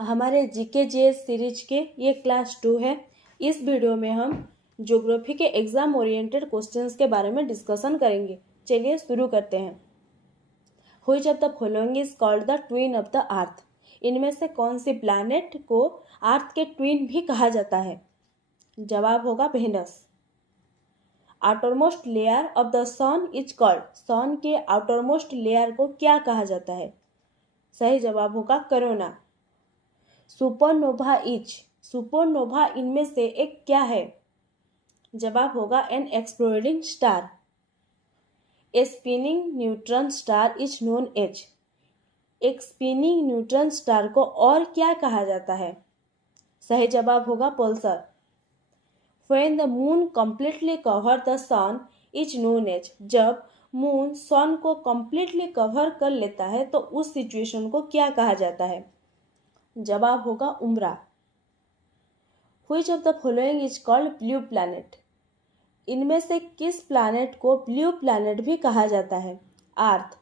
हमारे GK GS series के ये क्लास 2 है। इस वीडियो में हम ज्योग्राफी के एग्जाम ओरिएंटेड क्वेश्चंस के बारे में डिस्कशन करेंगे। चलिए शुरू करते हैं। Which of the following is called the twin of the earth? इनमें से कौन सी प्लैनेट को अर्थ के ट्विन भी कहा जाता है? जवाब होगा Venus. Outermost layer of the sun is called? Sun के आउटरमोस्ट लेयर को क्या कहा जाता है? सही जवाब होगा कोरोना। Supernova is? सुपरनोवा इनमें से एक क्या है? जवाब होगा an exploding star. A spinning neutron star is known as? एक स्पिनिंग न्यूट्रॉन स्टार को और क्या कहा जाता है? सही जवाब होगा pulsar. When the moon completely cover the sun is known as? जब मून सन को कंप्लीटली कवर कर लेता है तो उस सिचुएशन को क्या कहा जाता है? जवाब होगा उम्रा। Which of the following is called blue planet? इनमें से किस प्लैनेट को ब्लू प्लैनेट भी कहा जाता है? Earth.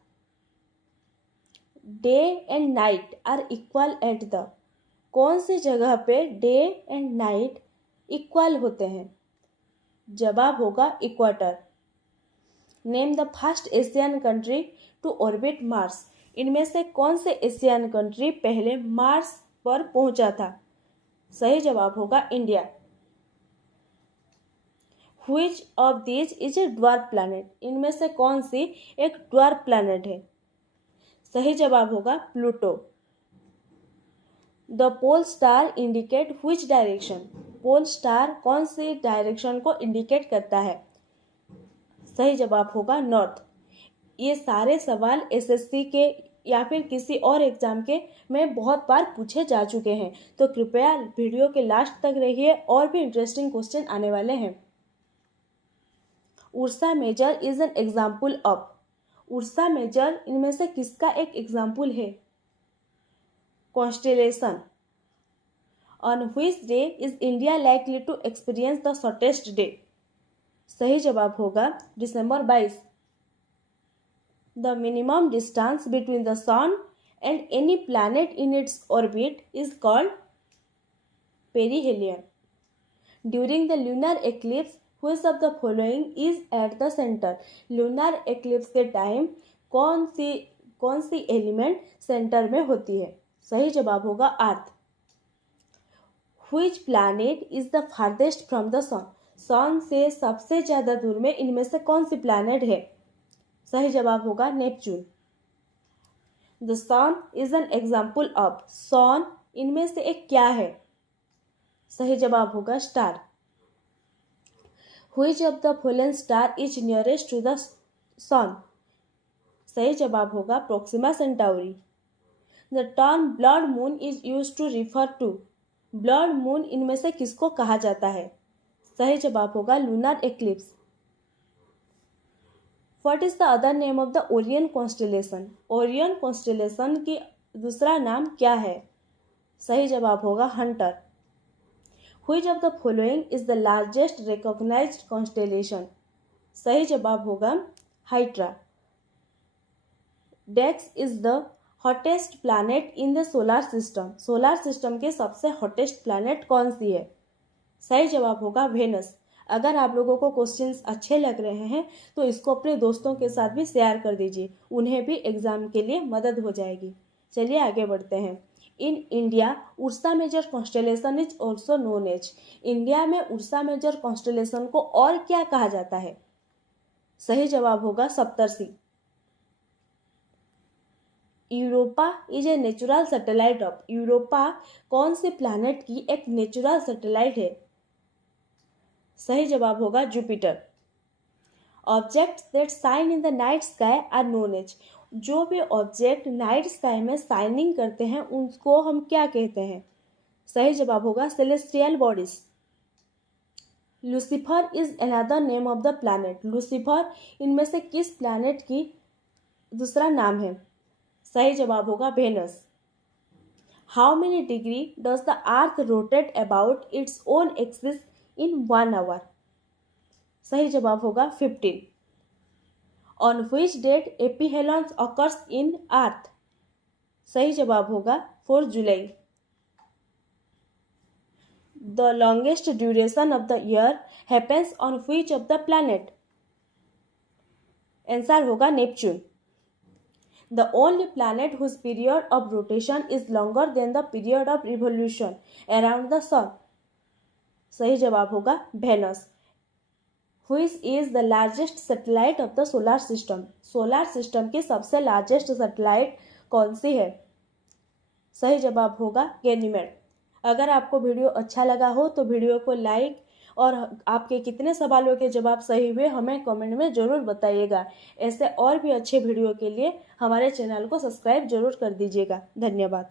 Day and night are equal at the? कौन सी जगह पे डे एंड नाइट इक्वल होते हैं? जवाब होगा equator. Name the first Asian country to orbit Mars? इनमें से कौन से एशियन कंट्री पहले मार्स पर पहुंचा था? सही जवाब होगा India. Which of this is a dwarf planet? इनमें से कौन सी एक ड्वार्फ प्लैनेट है? सही जवाब होगा Pluto. The pole star indicate which direction? Pole star कौन सी डायरेक्शन को इंडिकेट करता है? सही जवाब होगा नॉर्थ। ये सारे सवाल एसएससी के या फिर किसी और एग्जाम के में बहुत बार पूछे जा चुके हैं, तो कृपया वीडियो के लास्ट तक रहिए, और भी इंटरेस्टिंग क्वेश्चन आने वाले हैं। Ursa Major is an example of? Ursa Major इनमें से किसका एक एग्जाम्पल है? Constellation. On which day is India likely to experience the shortest day? सही जवाब होगा दिसंबर 22। The minimum distance between the sun and any planet in its orbit is called perihelion. During the lunar eclipse, which of the following is at the center? Lunar eclipse के time कौन सी element centre में होती है? सही जवाब होगा अर्थ। Which planet is the farthest from the sun? सन से सबसे ज्यादा दूर में इनमें से कौन सी प्लैनेट है? सही जवाब होगा Neptune. The sun is an example of? Sun इनमें से एक क्या है? सही जवाब होगा star. Which of the following star is nearest to the sun? सही जवाब होगा Proxima Centauri. The term blood moon is used to refer to? Blood moon इनमें से किसको कहा जाता है? सही जवाब होगा lunar eclipse. What is the other name of the Orion constellation? Orion constellation की दूसरा नाम क्या है? सही जवाब होगा Hunter. Which of the following is the largest recognized constellation? सही जवाब होगा हाइड्रा। डेक्स is the hottest planet in the solar system? Solar system के सबसे हॉटेस्ट प्लैनेट कौन सी है? सही जवाब होगा वेनस। अगर आप लोगों को क्वेश्चंस अच्छे लग रहे हैं तो इसको अपने दोस्तों के साथ भी शेयर कर दीजिए, उन्हें भी एग्जाम के लिए मदद हो जाएगी। चलिए आगे बढ़ते हैं। In India Ursa Major constellation is also known as? India में उर्सा मेजर कॉन्स्टेलेशन को और क्या कहा जाता है? सही जवाब होगा Saptarshi. Europa is a natural satellite of? Europa कौन से प्लैनेट की एक नेचुरल सैटेलाइट है? सही जवाब होगा Jupiter. Objects that shine in the night sky are known as? जो भी ऑब्जेक्ट नाइट स्काई में शाइनिंग करते हैं उनको हम क्या कहते हैं? सही जवाब होगा celestial bodies. Lucifer is another name of the planet? Lucifer इनमें से किस प्लैनेट की दूसरा नाम है? सही जवाब होगा Venus. How many degree does the earth rotate about its own axis in 1 hour? सही जवाब होगा 15। On which date एपिहेलॉन्स occurs in अर्थ? सही जवाब होगा 4 जुलाई। The longest duration of the year happens on which of the planet? Answer होगा Neptune. The only planet whose period of rotation is longer than the period of revolution around the sun. सही जवाब होगा Venus. Which is the largest satellite of the solar system? Solar system की सबसे largest satellite कौन सी है? सही जवाब होगा गैनीमेड। अगर आपको वीडियो अच्छा लगा हो तो वीडियो को लाइक और आपके कितने सवालों के जवाब सही हुए हमें कमेंट में ज़रूर बताइएगा। ऐसे और भी अच्छे वीडियो के लिए हमारे चैनल को सब्सक्राइब जरूर कर दीजिएगा। धन्यवाद।